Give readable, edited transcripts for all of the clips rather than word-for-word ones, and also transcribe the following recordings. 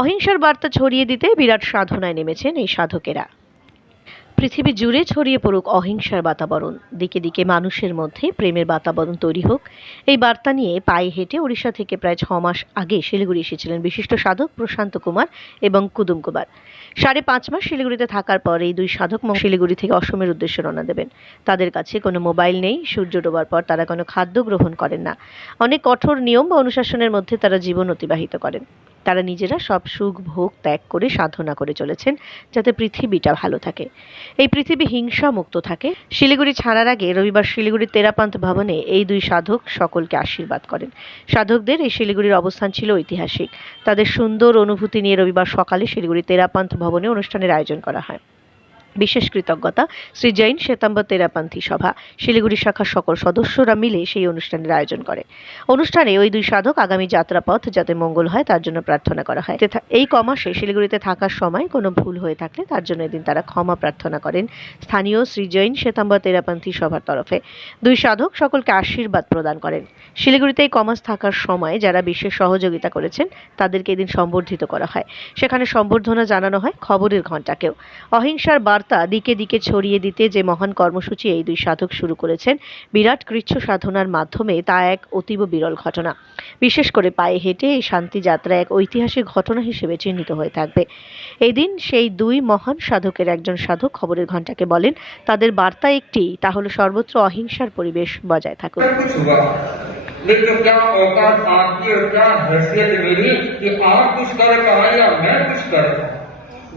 অহিংসার বার্তা ছড়িয়ে দিতে বিরাট সাধনায় নেমেছেন এই সাধকেরা। পৃথিবী জুড়ে ছড়িয়ে পড়ুক অহিংসার বাতাবরণ, দিকে দিকে মানুষের মধ্যে প্রেমের বাতাবরণ তৈরি হোক, এই বার্তা নিয়ে পায়ে হেঁটে ওড়িশা থেকে প্রায় 6 মাস আগে শিলিগুড়ি এসেছিলেন বিশিষ্ট সাধক প্রশান্ত কুমার এবং কুদুম কুমার। 5.5 মাস শিলিগুড়িতে থাকার পর এই দুই সাধক শিলিগুড়ি থেকে অসমের উদ্দেশ্যে রওনা দেবেন। তাদের কাছে কোনো মোবাইল নেই, সূর্য ডোবার পর তারা কোনো খাদ্য গ্রহণ করেন না। অনেক কঠোর নিয়ম বা অনুশাসনের মধ্যে তারা জীবন অতিবাহিত করেন। তারা নিজেরা সব সুখ ভোগ ত্যাগ করে সাধনা করে চলেছেন যাতে পৃথিবীটা ভালো থাকে, এই পৃথিবী হিংসা মুক্ত থাকে। শিলিগুড়ি ছাড়ার আগে রবিবার শিলিগুড়ির তেরাপান্থ ভবনে এই দুই সাধক সকলকে আশীর্বাদ করেন। সাধকদের এই শিলিগুড়ির অবস্থান ছিল ঐতিহাসিক। তাদের সুন্দর অনুভূতি নিয়ে রবিবার সকালে শিলিগুড়ি তেরাপান্থ ভবনে অনুষ্ঠানের আয়োজন করা হয়। বিশেষ কৃতজ্ঞতা শ্রী জৈন শ্বেতাম্বর তেরাপান্থী সভা শিলিগুড়ি শাখার সকল সদস্যরা মিলে সেই অনুষ্ঠানের আয়োজন করে। অনুষ্ঠানে ওই দুই সাধক আগামী যাত্রাপথ যাতে মঙ্গল হয় তার জন্য প্রার্থনা করা হয়। এই কমাসে শিলিগুড়িতে থাকার সময় কোনো ভুল হয়ে থাকলে তার জন্য এদিন তারা ক্ষমা প্রার্থনা করেন স্থানীয় শ্রী জৈন শ্বেতাম্বর তেরাপান্থী সভার তরফে। দুই সাধক সকলকে আশীর্বাদ প্রদান করেন। শিলিগুড়িতে এই কমাস থাকার সময় যারা বিশেষ সহযোগিতা করেছেন তাদেরকে এদিন সম্বর্ধিত করা হয়। সেখানে সম্বর্ধনা জানানো হয় খবরের ঘণ্টাকেও। অহিংসার বার্তা দিকে দিকে ছড়িয়ে দিতে যে মহান কর্মসূচি এই দুই সাধক শুরু করেছেন বিরাট কৃচ্ছ সাধনার মাধ্যমে, তা এক অতীব বিরল ঘটনা। বিশেষ করে পায়ে হেঁটে এই শান্তি যাত্রা এক ঐতিহাসিক ঘটনা হিসেবে চিহ্নিত হয়ে থাকবে। এই দিন সেই দুই মহান সাধকের একজন সাধক খবরের ঘণ্টাকে বলেন তাদের বার্তা একটি, তা হলো সর্বত্র অহিংসার পরিবেশ বজায় থাকুক। लेकिन क्या औकात आपकी और क्या हैसियत मेरी कि आप कुछ कर पाए या मैं कुछ कर पाऊं।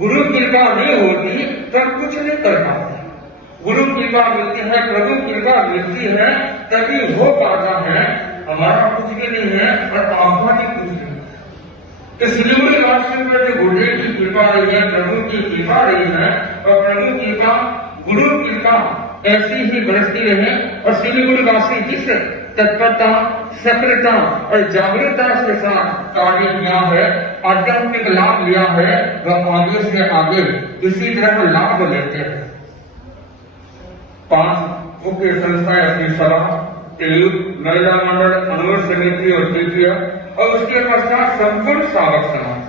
गुरु कृपा नहीं होती तब कुछ नहीं कर पाते। गुरु कृपा मिलती है, प्रभु कृपा मिलती है, तभी हो पाता है। हमारा कुछ भी नहीं है और आपका भी कुछ नहीं है। तो शिलिगुड़ी राष्ट्र में जो गुरुदेव की कृपा रही है, प्रभु की कृपा रही है, और प्रभु कृपा गुरु कृपा ऐसी ही बरसती रहे। और शिलिगुड़ी वासी जिस तत्परता, सक्रियता और जागरूकता के साथ कार्य किया है, आध्यात्मिक लाभ लिया है, वह आगे से आगे इसी तरह लाभ लेते हैं। 5 मुख्य संस्थाएं अपनी सभा, महिला मंडल, अनुरोध समिति और तृतीय, और उसके पश्चात संपूर्ण सावक समाज,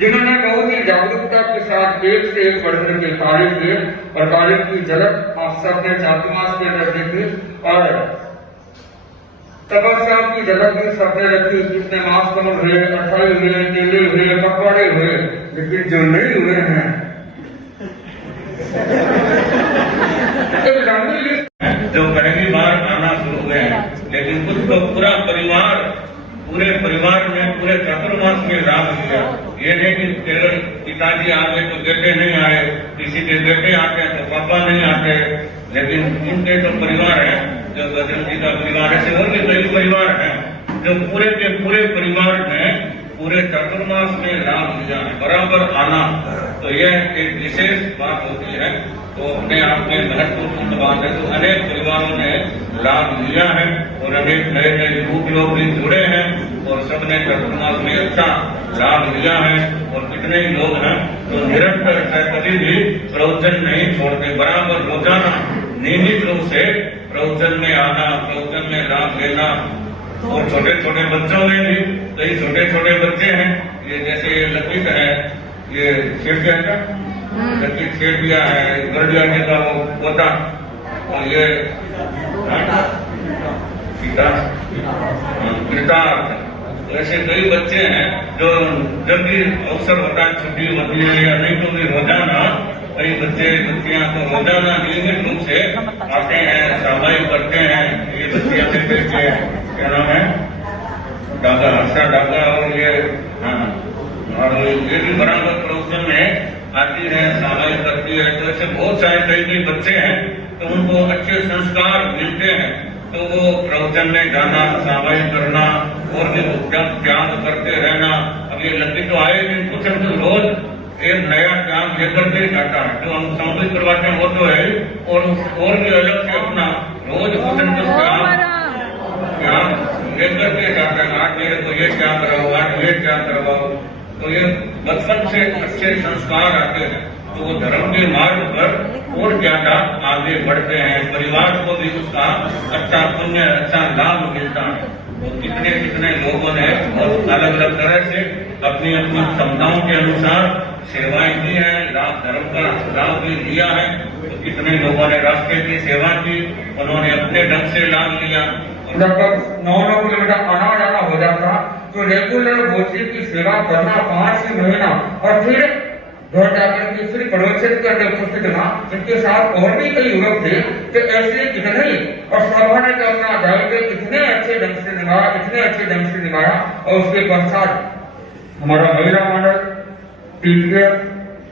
जिन्होंने बहुत ही जागरूकता के साथ एक से एक बढ़कर के कार्य किए। और कार्य की झलक आप सबने चातुर्मास के अंदर देखी और तपस्या की झलक भी सबने रखी। जितने मास कमल हुए, अठाई हुए, केले हुए, पकवाड़े हुए, लेकिन जो नहीं हुए हैं जो पहली बार आना शुरू हुए हैं, लेकिन कुछ तो पूरे परिवार में पूरे चातुर्मास में लाभ लिया। ये नहीं कि केवल पिताजी आ गए तो बेटे नहीं आए, किसी के बेटे आते हैं तो पापा नहीं आते, लेकिन इनके तो परिवार है, जो गजन जी का परिवार है, और भी कई परिवार है जो पूरे के पूरे परिवार में पूरे चातुर्मास में लाभ लिया है। बराबर आना तो यह एक विशेष बात होती है, तो अपने आप में महत्वपूर्ण बात है। तो अनेक परिवारों ने लाभ लिया है और अनेक नए नए युवक लोग भी जुड़े हैं और सबने चातुर्मास में अच्छा लाभ लिया है। और कितने ही लोग हैं जो निरंतर कभी भी प्रवचन नहीं छोड़ते, बराबर रोजाना नियमित रूप से प्रवचन में आना, प्रवचन में लाभ लेना। और छोटे छोटे बच्चों में भी कई छोटे छोटे बच्चे हैं, ये जैसे ललित है, ये शेठिया का ललित शेठिया है, गर्जिया जी का वो पोता, और ये पिता, ऐसे कई बच्चे हैं जो जब भी अवसर होता है, छुट्टी होती है या नहीं तो भी रोजाना कई बच्चे बच्चियां तो रोजाना नियमित रूप से आते हैं, सामायिक करते हैं। ये बच्चियां के क्या नाम है, डागा, हर्षा डागा, और ये और ये भी बराबर प्रवचन में आती है, सामायिक करती है। तो ऐसे बहुत सारे कई बच्चे हैं तो उनको अच्छे संस्कार मिलते हैं, तो वो प्रवचन में जाना, सामायिक करना और भी त्याग करते रहना। अब ये लड़की तो आए दिन कुछ न कुछ रोज एक नया ज्ञान लेकर के जाता है, जो हम सामूहिक करवाते हैं वो तो है, और भी अलग से अपना रोज कुछ न कुछ ज्ञान लेकर के जाता है। आज मेरे को ये क्या करवाओ, आज ये क्या करवाओ, तो ये बचपन से अच्छे संस्कार आते हैं, तो वो धर्म के मार्ग पर और ज्यादा आगे बढ़ते हैं। परिवार को भी उसका अच्छा पुण्य, अच्छा लाभ मिलता है। तो कितने कितने लोगों ने अलग अलग तरह से अपनी अपनी क्षमताओं के अनुसार सेवाएं की हैं, लाभ धर्म का लाभ भी लिया है। तो कितने लोगों ने राष्ट्र की सेवा की, उन्होंने अपने ढंग से लाभ लिया। लगभग 9 किलोमीटर आना जाना हो जाता, तो रेगुलर भोजी की सेवा करना 5 महीना, और फिर घर जाकर के फिर प्रवचन करके उपस्थित होना। इनके साथ और भी कई युवक थे कि ऐसे कितने, और सभा ने अपना दायित्व इतने अच्छे ढंग से निभाया, इतने अच्छे ढंग से निभाया। और उसके पश्चात हमारा महिला मंडल, टीचर,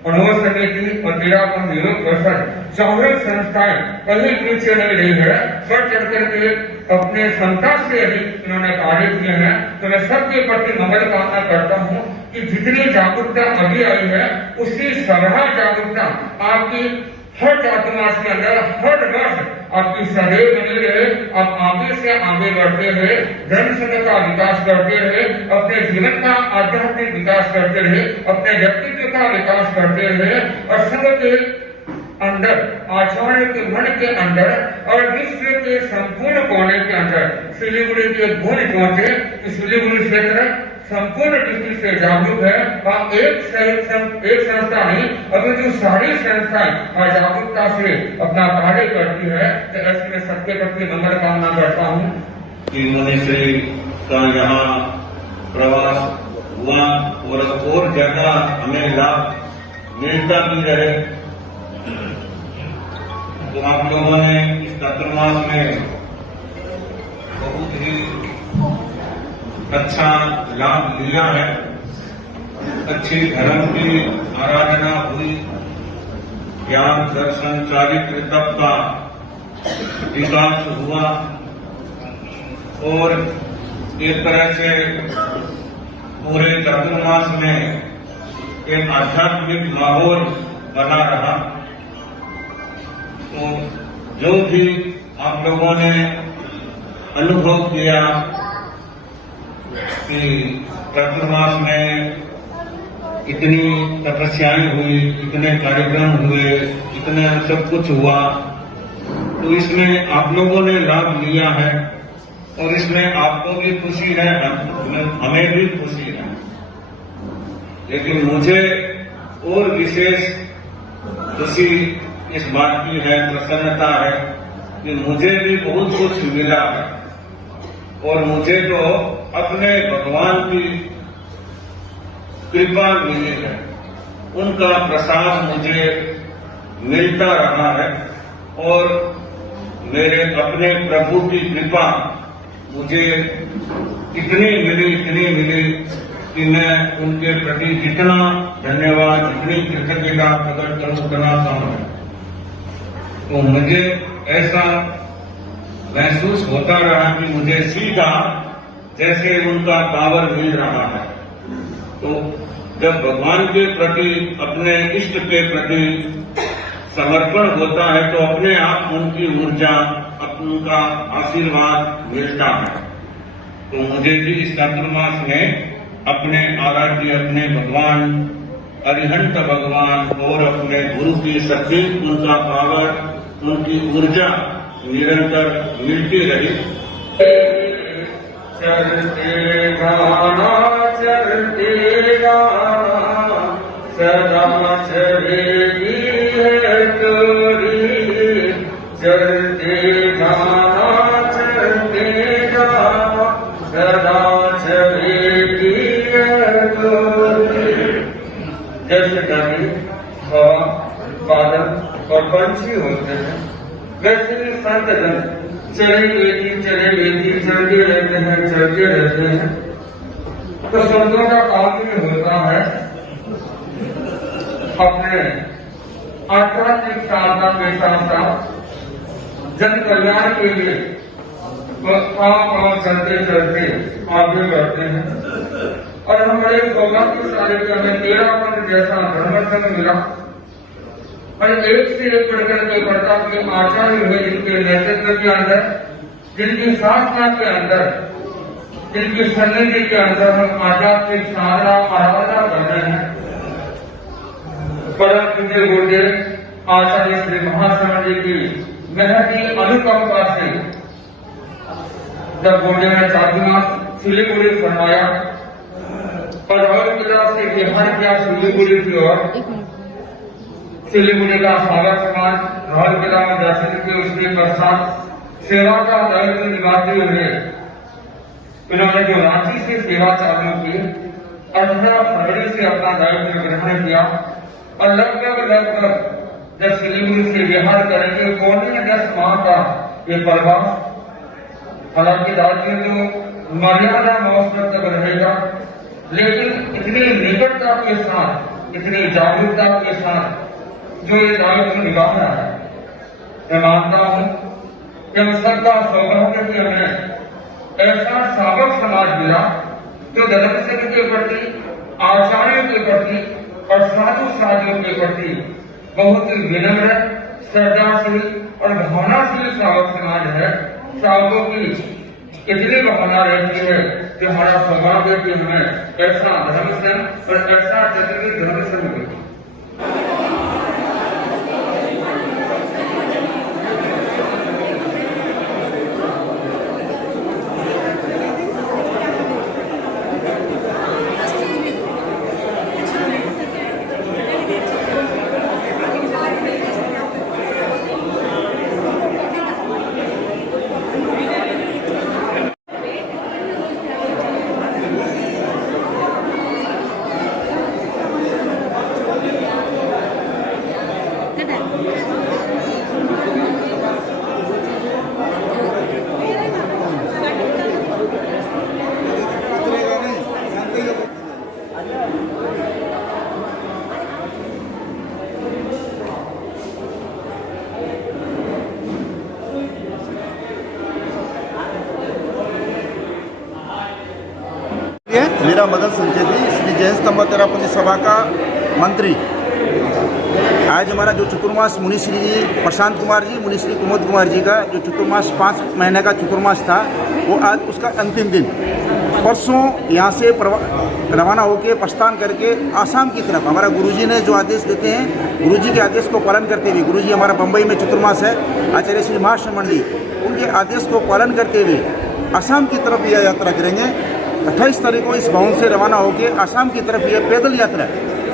अनुभव समिति और क्रीड़ापन युवक परिषद, चारों संस्थाएं कहीं पीछे नहीं रही है। बढ़ चढ़ करके अपने क्षमता से अधिक इन्होंने कार्य किए हैं। तो मैं सबके प्रति मंगल कामना करता हूँ कि जितनी जागरूकता अभी आई है, उसी सभा जागरूकता आपकी हर चातुर्मास के अंदर हर वर्ष आपकी सदैव बनी रहे। आप आगे से आगे बढ़ते हुए धर्म संघ का विकास करते रहे, अपने जीवन का आध्यात्मिक विकास करते रहे, अपने व्यक्तित्व का विकास करते रहे, और संघ के अंदर, आचार्य के मन के अंदर और विश्व के संपूर्ण कोने के अंदर सिलीगुड़ी के गुण पहुंचे कि सिलीगुड़ी क्षेत्र संपूर्ण दृष्टि से जागरूक है। और एक संस्था नहीं, अभी जो सारी संस्थाएं जागरूकता से अपना कार्य करती है। तो ऐसे में सबके प्रति मंगल कामना करता हूँ। मुनिश्री का यहाँ प्रवास हुआ और ज्यादा हमें लाभ मिलता भी रहे। तो आप लोगों ने इस चातुर्मास में बहुत ही अच्छा लाभ लिया है। अच्छी धर्म की आराधना हुई, ज्ञान दर्शन चारित्र तप का विकास हुआ, और एक तरह से पूरे चातुर्मास में एक आध्यात्मिक माहौल बना रहा। तो जो भी आप लोगों ने अनुभव किया कि चातुर्मास में इतनी तपस्याएं हुई, इतने कार्यक्रम हुए, इतने सब कुछ हुआ, तो इसमें आप लोगों ने लाभ लिया है, और इसमें आपको भी खुशी है, हमें भी खुशी है। लेकिन मुझे और विशेष खुशी इस बात की है, प्रसन्नता है कि मुझे भी बहुत कुछ मिला है। और मुझे तो अपने भगवान की कृपा मिली है, उनका प्रसाद मुझे मिलता रहा है, और मेरे अपने प्रभु की कृपा मुझे इतनी मिली कि मैं उनके प्रति जितना धन्यवाद, जितनी कृतज्ञता प्रकट करूं उतना कम है। तो मुझे ऐसा महसूस होता रहा कि मुझे सीधा जैसे उनका पावर मिल रहा है। तो जब भगवान के प्रति, अपने इष्ट के प्रति समर्पण होता है, तो अपने आप उनकी ऊर्जा, उनका आशीर्वाद मिलता है। तो मुझे भी इस चातुर्मास में अपने आराध्य, अपने भगवान अरिहंत भगवान और अपने गुरु की शक्ति, उनका पावर, उनकी ऊर्जा निरंतर मिलती रही। चलते गाना सदा चलेगी है तोरी, चलते गाना सदा चलेगी है तोरी। जैसे नदी, हवा, बादल और पंछी होते हैं, वैसे ही संत जन चले लेती चलते रहते हैं। तो संतों का काम ही होता है अपने आध्यात्मिक साधना के साथ साथ जन कल्याण के लिए चलते आगे बढ़ते हैं। और हमारे सौभाग्यशाली के हमें 13 पंथ जैसा धर्म संघ मिला, और एक से एक बढ़कर के बढ़ता के आचार्य हुए, जिनके नेतृत्व के अंदर, जिनकी साधना के अंदर, जिनकी सन्निधि के अंदर हम आध्यात्मिक साधना आराधना कर रहे हैं। परम पूज्य गुरुदेव आचार्य श्री महाशरण जी की महती अनुकंपा से जब गुरुदेव ने चातुर्मास सिलीगुड़ी फरमाया, और राउरकेला से बिहार किया सिलीगुड़ी की ओर। सिलीगुड़ी का सागर समाज राउरकेला में दर्शन के उसके पश्चात सेवा का दायित्व निभाते हुए इन्होंने जो रांची से सेवा चालू की, 18 फरवरी से अपना दायित्व ग्रहण किया और लगभग जब सिलीगुड़ी से बिहार करेंगे 10 माह का ये प्रवास। हालांकि राज्य में तो मर्यादा मौसम तक रहेगा, लेकिन इतनी निकटता के साथ, इतनी जागरूकता के साथ जो ये दायित्व निभा रहा है, मैं मानता हूं कि हम सबका सौभाग्य कि हमें ऐसा सावक समाज मिला जो धर्म सिंह के प्रति, आचार्यों के प्रति और साधु साधियों के प्रति बहुत ही विनम्र, श्रद्धाशील और भावनाशील सावक समाज है। सावकों की इतनी भावना रहती है कि हमारा सौभाग्य कि हमें ऐसा धर्म संघ और ऐसा धर्म संघ मिला। मेरा मदन संचेती, श्री जैन स्तंभ तेरापति सभा का मंत्री। आज हमारा जो चतुर्मास मुनिश्री जी प्रशांत कुमार जी, मुनिश्री कुमुद कुमार जी का जो चतुर्मास 5 महीने का चतुर्मास था, वो आज उसका अंतिम दिन। परसों यहाँ से रवाना होकर प्रस्थान करके आसाम की तरफ हमारा गुरुजी ने जो आदेश देते हैं, गुरुजी के आदेश को पालन करते हुए, गुरुजी हमारा बम्बई में चतुर्मास है, आचार्य श्री महाश्रमण जी, उनके आदेश को पालन करते हुए आसाम की तरफ यह यात्रा करेंगे। 28 तारीख को इस भवन से रवाना होकर आसाम की तरफ ये पैदल यात्रा,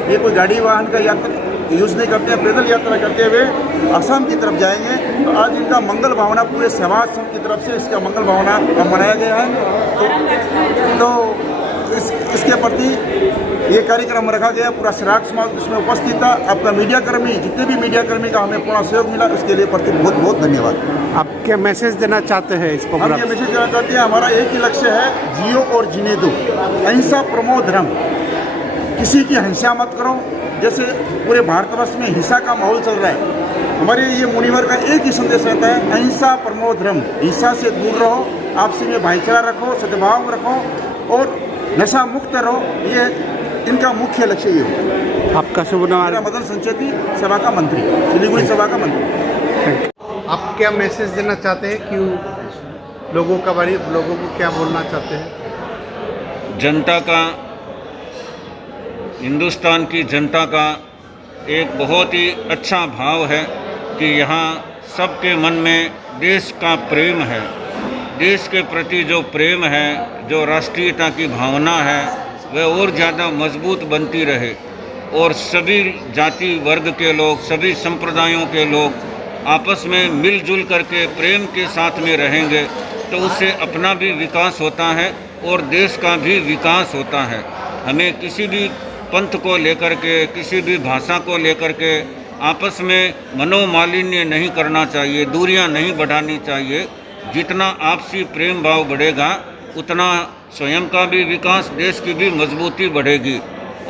ये कोई गाड़ी वाहन का यात्रा यूज़ नहीं करते हैं, पैदल यात्रा करते हुए आसाम की तरफ जाएंगे। तो आज इनका मंगल भावना पूरे समाज संघ की तरफ से इसका मंगल भावना मनाया गया है। तो इसके प्रति ये कार्यक्रम रखा गया, पूरा श्राक समाज इसमें उपस्थित था। आपका मीडिया कर्मी, जितने भी मीडिया कर्मी का हमें पूरा सहयोग मिला, उसके लिए प्रति बहुत बहुत धन्यवाद। आप क्या मैसेज देना चाहते हैं इस प्रोग्राम? हम ये मैसेज देना चाहते हैं, हमारा एक ही लक्ष्य है, जियो और जीने दो, अहिंसा परमो धर्म। किसी की हिंसा मत करो। जैसे पूरे भारतवर्ष में हिंसा का माहौल चल रहा है, हमारे ये मुनिवर का एक ही संदेश रहता है, अहिंसा परमो धर्म। हिंसा से दूर रहो, आपसी में भाईचारा रखो, सद्भाव रखो और नशा मुक्त रहो। ये इनका मुख्य लक्ष्य ये होता है। आपका शुभ नाम? मेरा मदन संचेती, सभा का मंत्री, सिलीगुड़ी सभा का मंत्री। आप क्या मैसेज देना चाहते हैं? क्यों लोगों को क्या बोलना चाहते हैं? जनता का, हिंदुस्तान की जनता का एक बहुत ही अच्छा भाव है कि यहाँ सबके मन में देश का प्रेम है। देश के प्रति जो प्रेम है, जो राष्ट्रीयता की भावना है, वह और ज़्यादा मजबूत बनती रहे और सभी जाति वर्ग के लोग, सभी संप्रदायों के लोग आपस में मिलजुल करके प्रेम के साथ में रहेंगे तो उससे अपना भी विकास होता है और देश का भी विकास होता है। हमें किसी भी पंथ को लेकर के, किसी भी भाषा को लेकर के आपस में मनोमालिन्य नहीं करना चाहिए, दूरियां नहीं बढ़ानी चाहिए। जितना आपसी प्रेम भाव बढ़ेगा उतना स्वयं का भी विकास, देश की भी मजबूती बढ़ेगी।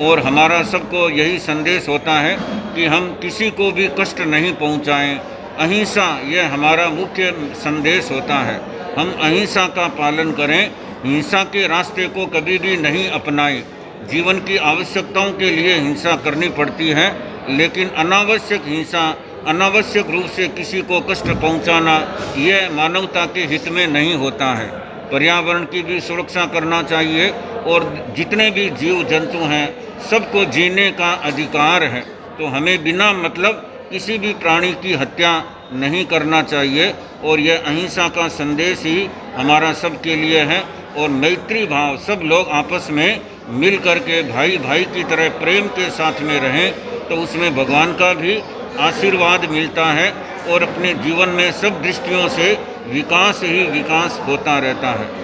और हमारा सबको यही संदेश होता है कि हम किसी को भी कष्ट नहीं पहुंचाएं। अहिंसा यह हमारा मुख्य संदेश होता है। हम अहिंसा का पालन करें, हिंसा के रास्ते को कभी भी नहीं अपनाएं। जीवन की आवश्यकताओं के लिए हिंसा करनी पड़ती है, लेकिन अनावश्यक हिंसा, अनावश्यक रूप से किसी को कष्ट पहुंचाना, यह मानवता के हित में नहीं होता है। पर्यावरण की भी सुरक्षा करना चाहिए और जितने भी जीव जंतु हैं सबको जीने का अधिकार है। तो हमें बिना मतलब किसी भी प्राणी की हत्या नहीं करना चाहिए और यह अहिंसा का संदेश ही हमारा सबके लिए है। और मैत्री भाव, सब लोग आपस में मिल करके भाई भाई की तरह प्रेम के साथ में रहें तो उसमें भगवान का भी आशीर्वाद मिलता है और अपने जीवन में सब दृष्टियों से विकास ही विकास होता रहता है।